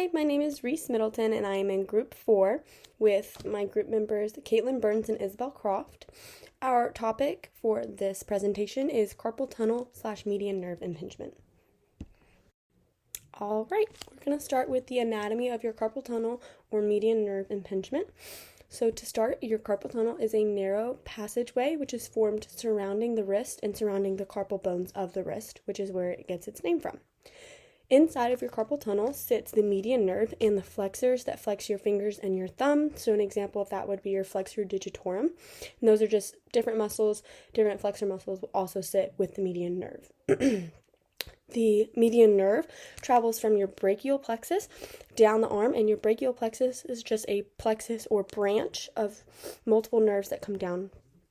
Hi, my name is Reese Middleton, and I am in Group 4 with my group members Caitlin Burns and Isabel Croft. Our topic for this presentation is carpal tunnel / median nerve impingement. All right, we're going to start with the anatomy of your carpal tunnel or median nerve impingement. So to start, your carpal tunnel is a narrow passageway which is formed surrounding the wrist and surrounding the carpal bones of the wrist, which is where it gets its name from. Inside of your carpal tunnel sits the median nerve and the flexors that flex your fingers and your thumb. So an example of that would be your flexor digitorum. And those are just different muscles. Different flexor muscles will also sit with the median nerve. The median nerve travels from your brachial plexus down the arm, and your brachial plexus is just a plexus or branch of multiple nerves that come down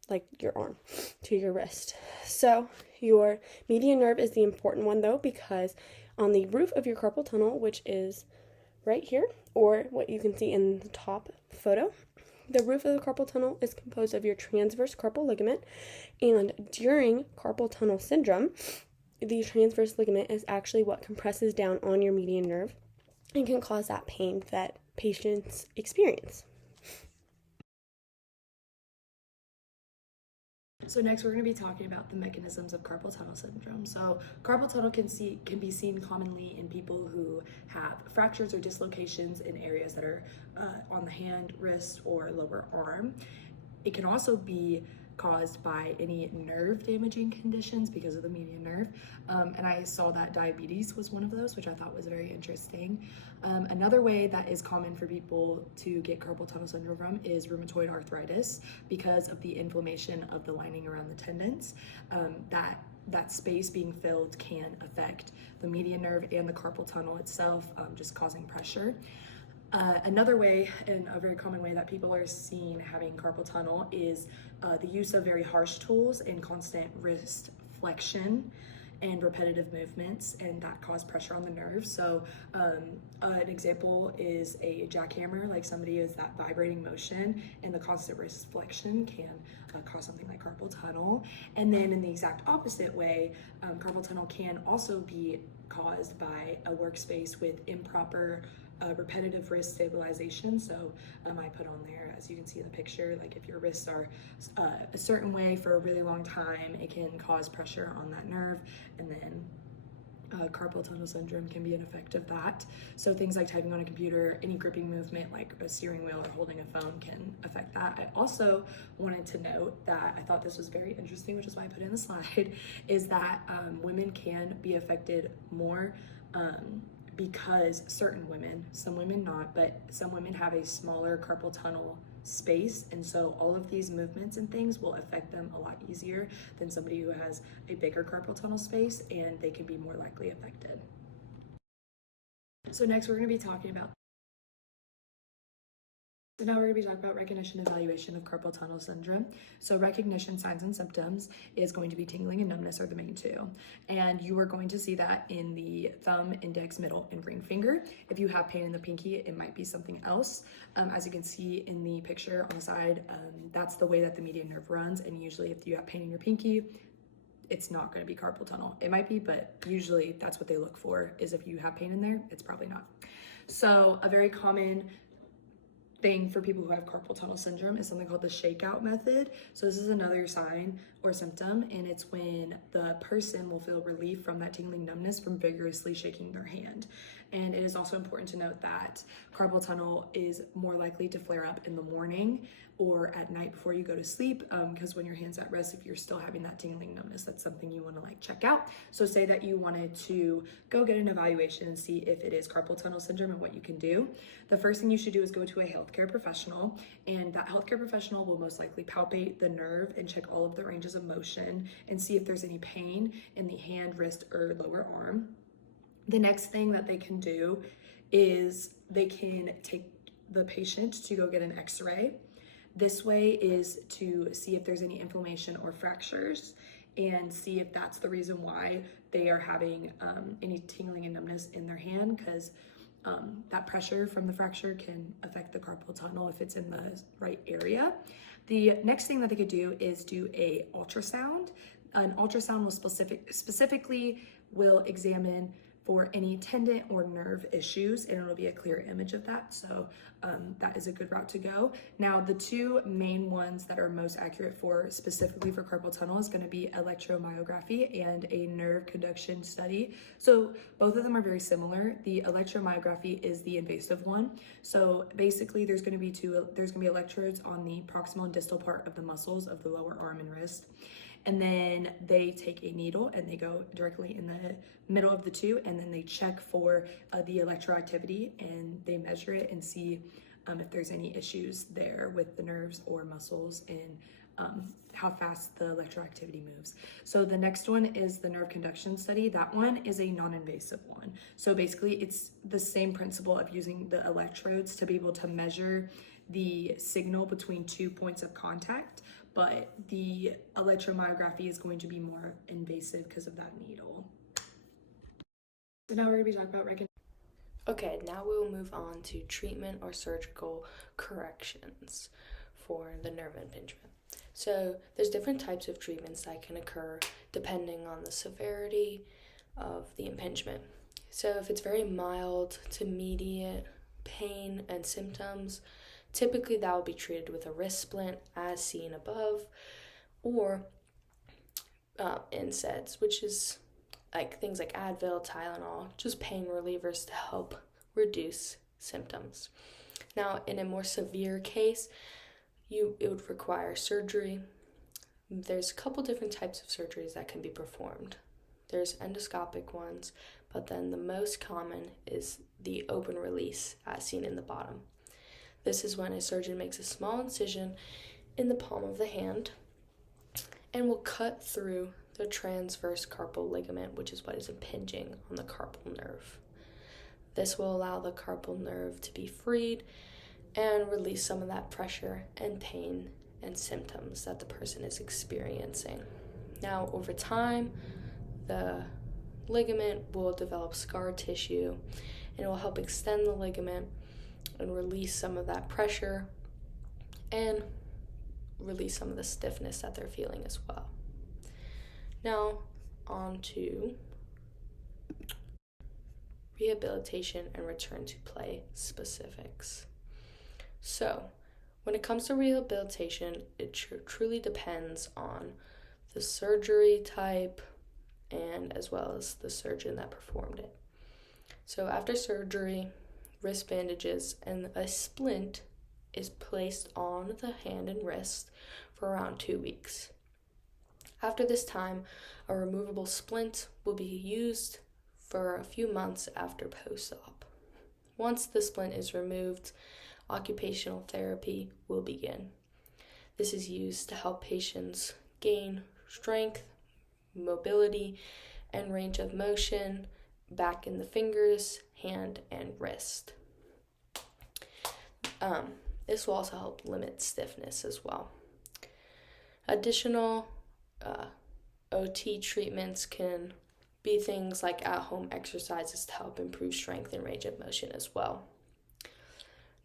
like your arm to your wrist. So your median nerve is the important one though, because on the roof of your carpal tunnel, which is right here, or what you can see in the top photo, the roof of the carpal tunnel is composed of your transverse carpal ligament, and during carpal tunnel syndrome, the transverse ligament is actually what compresses down on your median nerve and can cause that pain that patients experience. So next we're going to be talking about the mechanisms of carpal tunnel syndrome. So carpal tunnel can be seen commonly in people who have fractures or dislocations in areas that are on the hand, wrist, or lower arm. It can also be caused by any nerve damaging conditions because of the median nerve. And I saw that diabetes was one of those, which I thought was very interesting. Another way that is common for people to get carpal tunnel syndrome from is rheumatoid arthritis because of the inflammation of the lining around the tendons. That space being filled can affect the median nerve and the carpal tunnel itself, just causing pressure. Another way, and a very common way that people are seen having carpal tunnel is the use of very harsh tools and constant wrist flexion and repetitive movements, and that cause pressure on the nerve. So an example is a jackhammer, like somebody is that vibrating motion, and the constant wrist flexion can cause something like carpal tunnel. And then in the exact opposite way, carpal tunnel can also be caused by a workspace with improper repetitive wrist stabilization. So I put on there, as you can see in the picture, like if your wrists are a certain way for a really long time, it can cause pressure on that nerve, and then carpal tunnel syndrome can be an effect of that. So things like typing on a computer, any gripping movement like a steering wheel or holding a phone can affect that. I also wanted to note that I thought this was very interesting, which is why I put it in the slide, is that women can be affected more because certain women, some women not, but some women have a smaller carpal tunnel space, and so all of these movements and things will affect them a lot easier than somebody who has a bigger carpal tunnel space, and they can be more likely affected. So next we're going to be talking about now we're going to be talking about recognition and evaluation of carpal tunnel syndrome. So recognition, signs and symptoms is going to be tingling and numbness are the main two. And you are going to see that in the thumb, index, middle, and ring finger. If you have pain in the pinky, it might be something else. As you can see in the picture on the side, that's the way that the median nerve runs. And usually if you have pain in your pinky, it's not going to be carpal tunnel. It might be, but usually that's what they look for, is if you have pain in there, it's probably not. So a very common thing for people who have carpal tunnel syndrome is something called the shakeout method. So this is another sign or symptom, and it's when the person will feel relief from that tingling numbness from vigorously shaking their hand. And it is also important to note that carpal tunnel is more likely to flare up in the morning or at night before you go to sleep, because when your hand's at rest, if you're still having that tingling numbness, that's something you want to like check out. So say that you wanted to go get an evaluation and see if it is carpal tunnel syndrome and what you can do. The first thing you should do is go to a healthcare professional, and that healthcare professional will most likely palpate the nerve and check all of the ranges of motion and see if there's any pain in the hand, wrist, or lower arm. The next thing that they can do is they can take the patient to go get an x-ray. This way is to see if there's any inflammation or fractures and see if that's the reason why they are having any tingling and numbness in their hand, because that pressure from the fracture can affect the carpal tunnel if it's in the right area. The next thing that they could do is do a ultrasound. An ultrasound will specifically will examine for any tendon or nerve issues, and it'll be a clear image of that. So that is a good route to go. Now, the two main ones that are most accurate for specifically for carpal tunnel is going to be electromyography and a nerve conduction study. So both of them are very similar. The electromyography is the invasive one. So basically there's going to be electrodes on the proximal and distal part of the muscles of the lower arm and wrist. And then they take a needle and they go directly in the middle of the two, and then they check for the electroactivity, and they measure it and see if there's any issues there with the nerves or muscles, and how fast the electroactivity moves. So the next one is the nerve conduction study. That one is a non-invasive one. So basically it's the same principle of using the electrodes to be able to measure the signal between 2 points of contact, but the electromyography is going to be more invasive because of that needle. So now we're going to be talking about Okay, now we will move on to treatment or surgical corrections for the nerve impingement. So there's different types of treatments that can occur depending on the severity of the impingement. So if it's very mild to mediate pain and symptoms, typically that will be treated with a wrist splint as seen above, or NSAIDs, which is like things like Advil, Tylenol, just pain relievers to help reduce symptoms. Now, in a more severe case, it would require surgery. There's a couple different types of surgeries that can be performed. There's endoscopic ones, but then the most common is the open release, as seen in the bottom. This is when a surgeon makes a small incision in the palm of the hand and will cut through the transverse carpal ligament, which is what is impinging on the carpal nerve. This will allow the carpal nerve to be freed and release some of that pressure and pain and symptoms that the person is experiencing. Now, over time, the ligament will develop scar tissue, and it will help extend the ligament and release some of that pressure and release some of the stiffness that they're feeling as well. Now, on to rehabilitation and return to play specifics. So, when it comes to rehabilitation, it truly depends on the surgery type and as well as the surgeon that performed it. So after surgery, wrist bandages and a splint is placed on the hand and wrist for around 2 weeks. After this time, a removable splint will be used for a few months after post-op. Once the splint is removed, occupational therapy will begin. This is used to help patients gain strength, mobility, and range of motion back in the fingers, hand, and wrist. This will also help limit stiffness as well. Additional OT treatments can be things like at-home exercises to help improve strength and range of motion as well.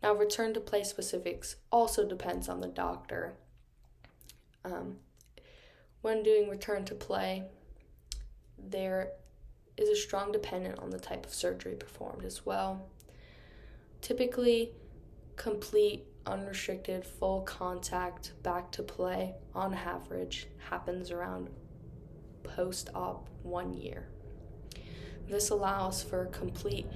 Now, return to play specifics also depends on the doctor. When doing return to play, there is a strong dependent on the type of surgery performed as well. Typically, complete, unrestricted, full contact back to play on average happens around post-op 1 year. This allows for complete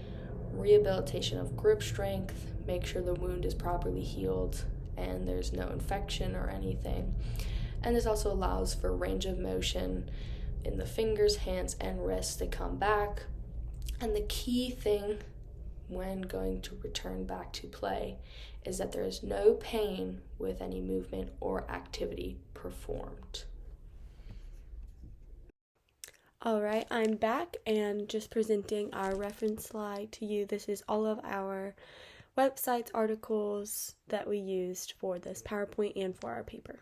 rehabilitation of grip strength, make sure the wound is properly healed and there's no infection or anything. And this also allows for range of motion in the fingers, hands, and wrists to come back. And the key thing when going to return back to play is that there is no pain with any movement or activity performed. All right, I'm back and just presenting our reference slide to you. This is all of our websites, articles that we used for this PowerPoint and for our paper.